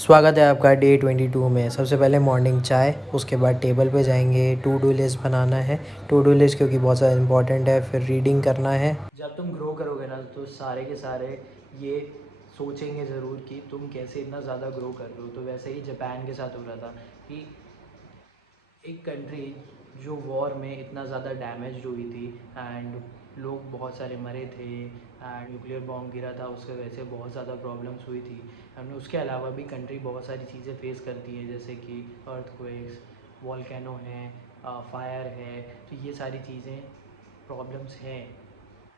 स्वागत है आपका डे 22 में। सबसे पहले मॉर्निंग चाय, उसके बाद टेबल पे जाएंगे। टू डू लिस्ट बनाना है। टू डू लिस्ट क्योंकि बहुत ज़्यादा इंपॉर्टेंट है। फिर रीडिंग करना है। जब तुम ग्रो करोगे ना तो सारे के सारे ये सोचेंगे ज़रूर कि तुम कैसे इतना ज़्यादा ग्रो कर रहे हो। तो वैसे ही जापान के साथ हो रहा था कि एक कंट्री जो वॉर में इतना ज़्यादा डैमेज हुई थी एंड लोग बहुत सारे मरे थे एंड न्यूक्लियर बॉम्ब गिरा था, उसके वजह से बहुत ज़्यादा प्रॉब्लम्स हुई थी। एंड उसके अलावा भी कंट्री बहुत सारी चीज़ें फेस करती है, जैसे कि अर्थक्वेक्स, वॉल्केनो है, फायर है। तो ये सारी चीज़ें प्रॉब्लम्स हैं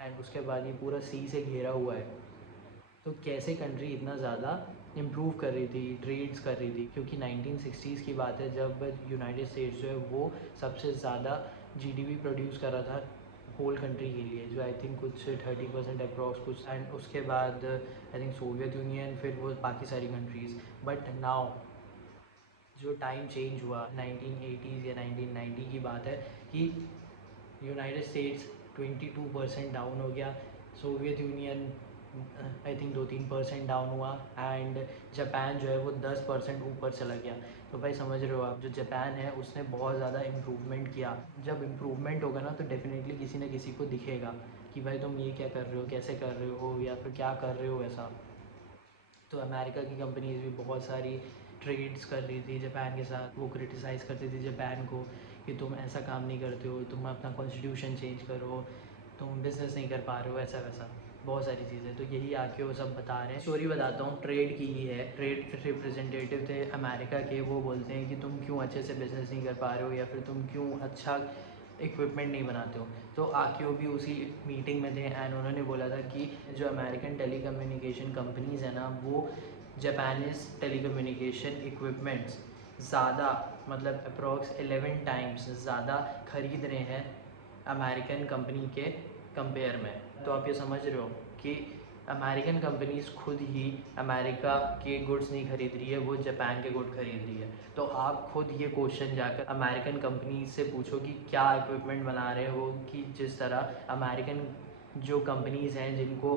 एंड उसके बाद ये पूरा सी से घिरा हुआ है। तो कैसे कंट्री इतना ज़्यादा इम्प्रूव कर रही थी, ट्रेड्स कर रही थी, क्योंकि 1960s की बात है जब यूनाइटेड स्टेट्स जो है वो सबसे ज़्यादा जीडीपी प्रोड्यूस कर रहा था होल कंट्री के लिए, जो आई थिंक कुछ 30% अप्रॉक्स कुछ। एंड उसके बाद आई थिंक सोवियत यूनियन, फिर वो बाकी सारी कंट्रीज़। बट नाउ जो टाइम चेंज हुआ 1980s या 1990 की बात है कि यूनाइटेड स्टेट्स 22% डाउन हो गया, Soviet union I think 2-3% down हुआ एंड जापान जो है वो 10% ऊपर चला गया। तो भाई समझ रहे हो आप, जो जापान है उसने बहुत ज़्यादा इम्प्रूवमेंट किया। जब इम्प्रूवमेंट होगा ना तो डेफिनेटली किसी न किसी को दिखेगा कि भाई तुम ये क्या कर रहे हो, कैसे कर रहे हो, या फिर क्या कर रहे हो ऐसा। तो अमेरिका की कंपनीज भी बहुत सारी ट्रेड्स कर रही थी जापान के साथ। वो क्रिटिसाइज़ करती थी जापान को कि तुम ऐसा काम नहीं करते हो, तुम अपना कॉन्स्टिट्यूशन चेंज करो, तुम बिज़नेस नहीं कर पा रहे हो, ऐसा वैसा बहुत सारी चीज़ें। तो यही आके वो सब बता रहे हैं। स्टोरी बताता हूँ, ट्रेड की ही है। ट्रेड रिप्रेजेंटेटिव थे अमेरिका के, वो बोलते हैं कि तुम क्यों अच्छे से बिज़नेस नहीं कर पा रहे हो, या फिर तुम क्यों अच्छा इक्विपमेंट नहीं बनाते हो। तो आके वो भी उसी मीटिंग में थे एंड उन्होंने बोला था कि जो अमेरिकन टेलीकम्युनिकेशन कंपनीज़ है ना, वो जापानीज़ टेलीकम्युनिकेशन इक्विपमेंट्स ज़्यादा, मतलब अप्रॉक्स 11 टाइम्स ज़्यादा खरीद रहे हैं अमेरिकन कंपनी के कंपेयर में। तो आप ये समझ रहे हो कि अमेरिकन कंपनीज़ खुद ही अमेरिका के गुड्स नहीं खरीद रही है, वो जापान के गुड खरीद रही है। तो आप खुद ये क्वेश्चन जाकर अमेरिकन कंपनी से पूछो कि क्या इक्विपमेंट बना रहे हैं वो, कि जिस तरह अमेरिकन जो कंपनीज़ हैं जिनको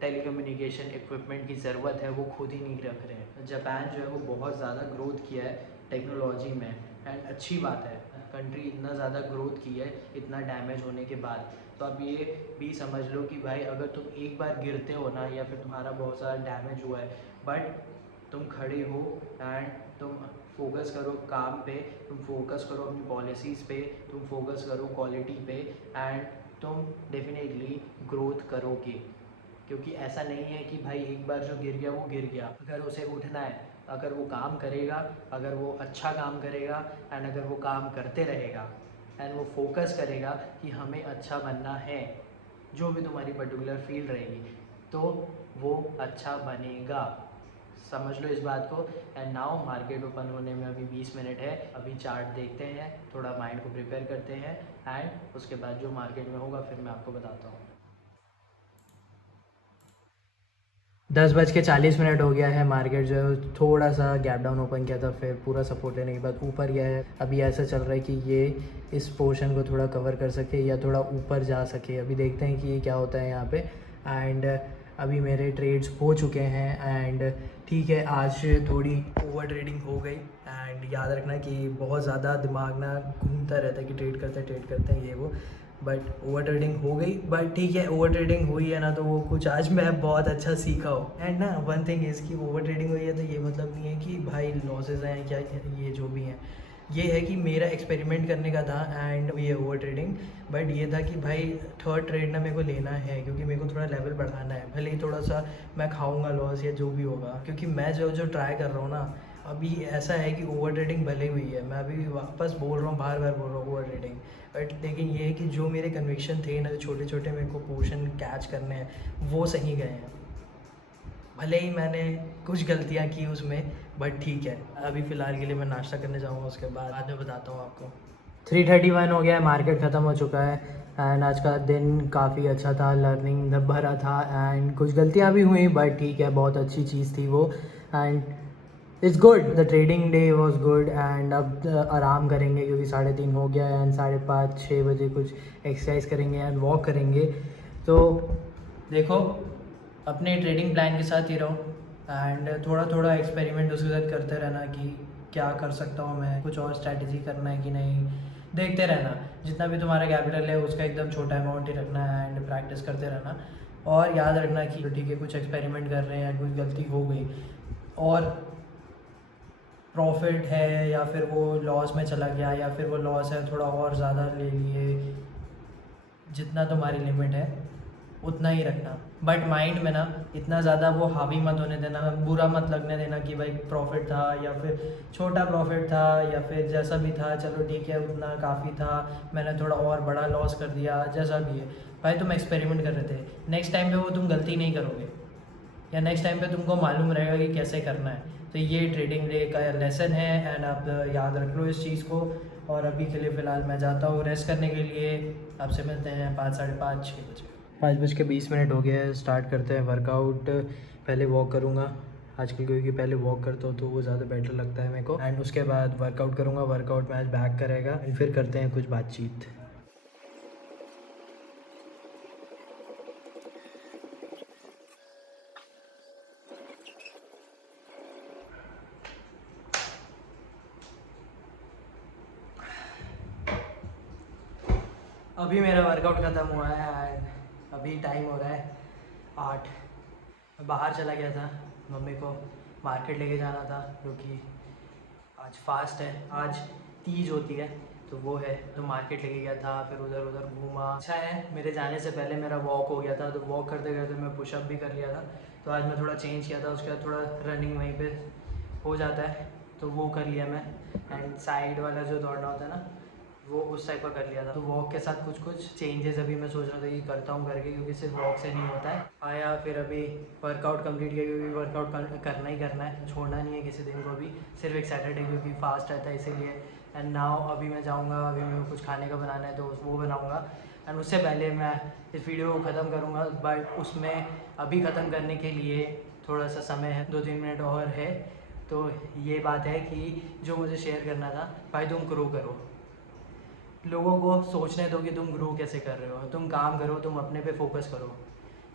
टेलीकम्युनिकेशन इक्विपमेंट की ज़रूरत है वो खुद ही नहीं रख रहे हैं। जापान जो है वो बहुत ज़्यादा ग्रोथ किया है टेक्नोलॉजी में एंड अच्छी बात है, कंट्री इतना ज़्यादा ग्रोथ की है इतना डैमेज होने के बाद। तो अब ये भी समझ लो कि भाई अगर तुम एक बार गिरते हो ना, या फिर तुम्हारा बहुत सारा डैमेज हुआ है, बट तुम खड़े हो एंड तुम फोकस करो काम पे, तुम फोकस करो अपनी पॉलिसीज़ पे, तुम फोकस करो क्वालिटी पे एंड तुम डेफिनेटली ग्रोथ करोगे। क्योंकि ऐसा नहीं है कि भाई एक बार जो गिर गया वो गिर गया। अगर उसे उठना है, अगर वो काम करेगा, अगर वो अच्छा काम करेगा एंड अगर वो काम करते रहेगा एंड वो फोकस करेगा कि हमें अच्छा बनना है, जो भी तुम्हारी पर्टिकुलर फील्ड रहेगी, तो वो अच्छा बनेगा। समझ लो इस बात को। एंड नाउ मार्केट ओपन होने में अभी 20 मिनट है। अभी चार्ट देखते हैं, थोड़ा माइंड को प्रिपेयर करते हैं एंड उसके बाद जो मार्केट में होगा फिर मैं आपको बताता हूँ। 10:40 हो गया है। मार्केट जो है थोड़ा सा गैप डाउन ओपन किया था, फिर पूरा सपोर्ट लेने के बाद ऊपर गया है। अभी ऐसा चल रहा है कि ये इस पोर्शन को थोड़ा कवर कर सके या थोड़ा ऊपर जा सके। अभी देखते हैं कि ये क्या होता है यहाँ पे। एंड अभी मेरे ट्रेड्स हो चुके हैं एंड ठीक है, आज थोड़ी ओवर ट्रेडिंग हो गई। एंड याद रखना कि बहुत ज़्यादा दिमाग ना घूमता रहता है कि ट्रेड करते हैं ये वो, बट ओवर ट्रेडिंग हो गई। बट ठीक है, ओवर ट्रेडिंग हुई है ना तो वो कुछ आज मैं बहुत अच्छा सीखा हो। एंड ना वन थिंग इज़ कि ओवर ट्रेडिंग हुई है तो ये मतलब नहीं है कि भाई लॉसेज हैं क्या, ये जो भी हैं, ये है कि मेरा एक्सपेरिमेंट करने का था एंड ये ओवर ट्रेडिंग। बट ये था कि भाई थर्ड ट्रेड ना मेरे को लेना है, क्योंकि मेरे को थोड़ा लेवल बढ़ाना है। भले ही थोड़ा सा मैं खाऊंगा लॉस या जो भी होगा, क्योंकि मैं जो जो ट्राई कर रहा हूँ ना, अभी ऐसा है कि ओवर ट्रेडिंग भले हुई है, मैं अभी वापस बोल रहा हूँ, बार बार बोल रहा हूँ ओवर ट्रेडिंग। बट लेकिन ये है कि जो मेरे कन्विक्शन थे ना, जो छोटे छोटे मेरे को पोर्शन कैच करने हैं वो सही गए हैं। भले ही मैंने कुछ गलतियाँ की उसमें, बट ठीक है। अभी फ़िलहाल के लिए मैं नाश्ता करने जाऊँगा, उसके बाद में बताता हूँ आपको। 3:31 हो गया है, मार्केट ख़त्म हो चुका है एंड आज का दिन काफ़ी अच्छा था, लर्निंग भरा था एंड कुछ गलतियाँ भी हुई, बट ठीक है, बहुत अच्छी चीज़ थी वो। And it's good, the trading day was good. And अब आराम करेंगे क्योंकि 3:30 हो गया है एंड 5:30-6 बजे कुछ एक्सरसाइज करेंगे एंड वॉक करेंगे। तो देखो, अपने ट्रेडिंग प्लान के साथ ही रहो, एंड थोड़ा थोड़ा एक्सपेरिमेंट उसके साथ करते रहना कि क्या कर सकता हूँ मैं, कुछ और स्ट्रैटेजी करना है कि नहीं, देखते रहना। जितना भी तुम्हारा कैपिटल है उसका एकदम छोटा अमाउंट ही रखना है एंड प्रैक्टिस करते रहना। और याद रखना कि ठीक है कुछ एक्सपेरिमेंट कर रहे हैं, कुछ गलती हो गई और प्रॉफिट है या फिर वो लॉस में चला गया या फिर वो लॉस है थोड़ा और ज़्यादा ले लिए, जितना तुम्हारी लिमिट है उतना ही रखना। बट माइंड में ना इतना ज़्यादा वो हावी मत होने देना, बुरा मत लगने देना कि भाई प्रॉफिट था या फिर छोटा प्रॉफिट था या फिर जैसा भी था चलो ठीक है उतना काफ़ी था, मैंने थोड़ा और बड़ा लॉस कर दिया, जैसा भी है भाई तुम एक्सपेरिमेंट कर रहे थे। नेक्स्ट टाइम पे वो तुम गलती नहीं करोगे या नेक्स्ट टाइम पे तुमको मालूम रहेगा कि कैसे करना है। तो ये ट्रेडिंग डे का लेसन है एंड आप याद रख लो इस चीज़ को। और अभी के लिए फ़िलहाल मैं जाता हूँ रेस्ट करने के लिए। आपसे मिलते हैं 5, 5:30, 6 बजे। 5:20 हो गया है, स्टार्ट करते हैं वर्कआउट। पहले वॉक करूँगा आजकल क्योंकि पहले वॉक करता हूँ तो वो ज़्यादा बेटर लगता है मेरे को। एंड उसके बाद वर्कआउट करूँगा, वर्कआउट में आज बैक करेगा एंड फिर करते हैं कुछ बातचीत। अभी मेरा वर्कआउट ख़त्म हुआ है एंड अभी टाइम हो रहा है 8। मैं बाहर चला गया था, मम्मी को मार्केट लेके जाना था क्योंकि आज फास्ट है, आज तीज होती है तो वो है, तो मार्केट लेके गया था, फिर उधर उधर घूमा। अच्छा है मेरे जाने से पहले मेरा वॉक हो गया था, तो वॉक करते करते मैं पुशअप भी कर लिया था। तो आज मैं थोड़ा चेंज किया था, उसके बाद थोड़ा रनिंग वहीं पे हो जाता है तो वो कर लिया मैं। एंड साइड वाला जो दौड़ना होता है ना वो उस टाइप का कर लिया था। तो वॉक के साथ कुछ कुछ चेंजेस अभी मैं सोच रहा था कि करता हूँ करके, क्योंकि सिर्फ वॉक से नहीं होता है। आया फिर अभी वर्कआउट कंप्लीट किया क्योंकि वर्कआउट करना ही करना है, छोड़ना नहीं है किसी दिन को भी, सिर्फ एक सैटरडे क्योंकि फास्ट रहता है इसीलिए। एंड नाउ अभी मैं जाऊँगा, अभी मेरे को कुछ खाने का बनाना है तो वो बनाऊँगा। एंड उससे पहले मैं इस वीडियो को ख़त्म करूँगा, बट उसमें अभी ख़त्म करने के लिए थोड़ा सा समय है, 2-3 मिनट और है। तो ये बात है कि जो मुझे शेयर करना था, भाई तुम ग्रो करो, लोगों को सोचने दो कि तुम ग्रो कैसे कर रहे हो, तुम काम करो, तुम अपने पे फोकस करो।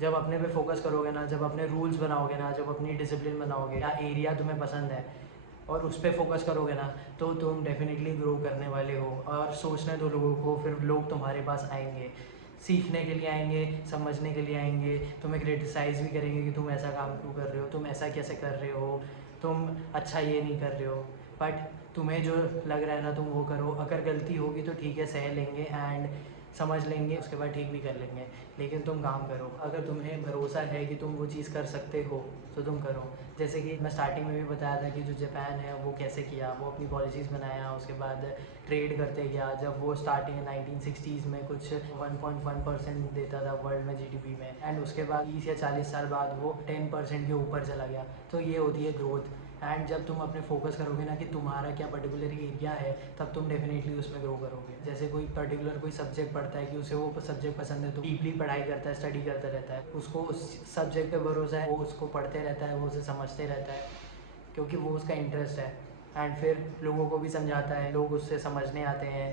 जब अपने पे फोकस करोगे ना, जब अपने रूल्स बनाओगे ना, जब अपनी डिसिप्लिन बनाओगे या एरिया तुम्हें पसंद है और उस पर फोकस करोगे ना, तो तुम डेफिनेटली ग्रो करने वाले हो। और सोचने दो लोगों को, फिर लोग तुम्हारे पास आएंगे, सीखने के लिए आएंगे, समझने के लिए आएंगे, तुम्हें क्रिटिसाइज़ भी करेंगे कि तुम ऐसा काम क्यों कर रहे हो, तुम ऐसा कैसे कर रहे हो, तुम अच्छा ये नहीं कर रहे हो। बट तुम्हें जो लग रहा है ना तुम वो करो, अगर गलती होगी तो ठीक है सह लेंगे एंड समझ लेंगे, उसके बाद ठीक भी कर लेंगे, लेकिन तुम काम करो। अगर तुम्हें भरोसा है कि तुम वो चीज़ कर सकते हो तो तुम करो। जैसे कि मैं स्टार्टिंग में भी बताया था कि जो जापान है वो कैसे किया, वो अपनी पॉलिसीज़ बनाया, उसके बाद ट्रेड करते गया। जब वो स्टार्टिंग 1960s में कुछ 1.1% देता था वर्ल्ड में जीडीपी में, एंड उसके बाद 30 या 40 साल बाद वो 10% के ऊपर चला गया। तो ये होती है ग्रोथ। एंड जब तुम अपने फोकस करोगे ना कि तुम्हारा क्या पर्टिकुलर एरिया है, तब तुम डेफिनेटली उसमें ग्रो करोगे। जैसे कोई पर्टिकुलर कोई सब्जेक्ट पढ़ता है कि उसे वो सब्जेक्ट पसंद है तो डीपली पढ़ाई करता है, स्टडी करता रहता है, उसको उस सब्जेक्ट पे भरोसा है, वो उसको पढ़ते रहता है, वो उसे समझते रहता है क्योंकि वो उसका इंटरेस्ट है। एंड फिर लोगों को भी समझाता है, लोग उससे समझने आते हैं,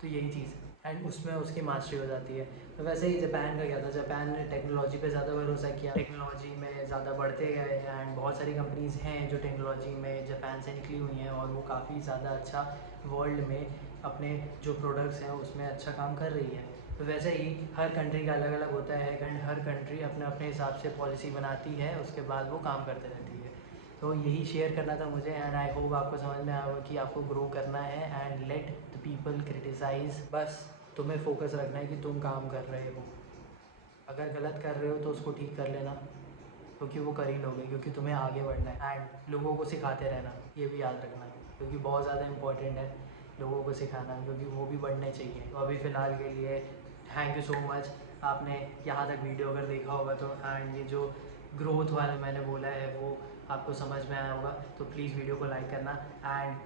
तो यही चीज़ है एंड उसमें उसकी मास्टरी हो जाती है। तो वैसे ही जापान का क्या था, जापान ने टेक्नोलॉजी पे ज़्यादा भरोसा किया, टेक्नोलॉजी में ज़्यादा बढ़ते गए एंड बहुत सारी कंपनीज़ हैं जो टेक्नोलॉजी में जापान से निकली हुई हैं और वो काफ़ी ज़्यादा अच्छा वर्ल्ड में अपने जो प्रोडक्ट्स हैं उसमें अच्छा काम कर रही है। तो वैसे ही हर कंट्री का अलग अलग होता है एंड हर कंट्री अपने अपने हिसाब से पॉलिसी बनाती है, उसके बाद वो काम करते रहती है। तो यही शेयर करना था मुझे एंड आई होप आपको समझ में आया होगा कि आपको ग्रो करना है and let the people criticise. बस तुम्हें फोकस रखना है कि तुम काम कर रहे हो, अगर गलत कर रहे हो तो उसको ठीक कर लेना क्योंकि वो कर ही लोगे, क्योंकि तुम्हें आगे बढ़ना है एंड लोगों को सिखाते रहना, ये भी याद रखना क्योंकि बहुत ज़्यादा इंपॉर्टेंट है लोगों को सिखाना, क्योंकि वो भी बढ़ने चाहिए। तो अभी फ़िलहाल के लिए थैंक यू सो मच, आपने यहाँ तक वीडियो अगर देखा होगा तो, एंड ये जो ग्रोथ वाला मैंने बोला है वो आपको समझ में आया होगा, तो प्लीज़ वीडियो को लाइक करना एंड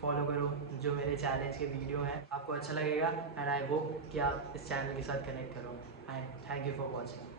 फॉलो करो जो मेरे चैलेंज के वीडियो हैं, आपको अच्छा लगेगा एंड आई होप कि आप इस चैनल के साथ कनेक्ट करो and thank you for watching.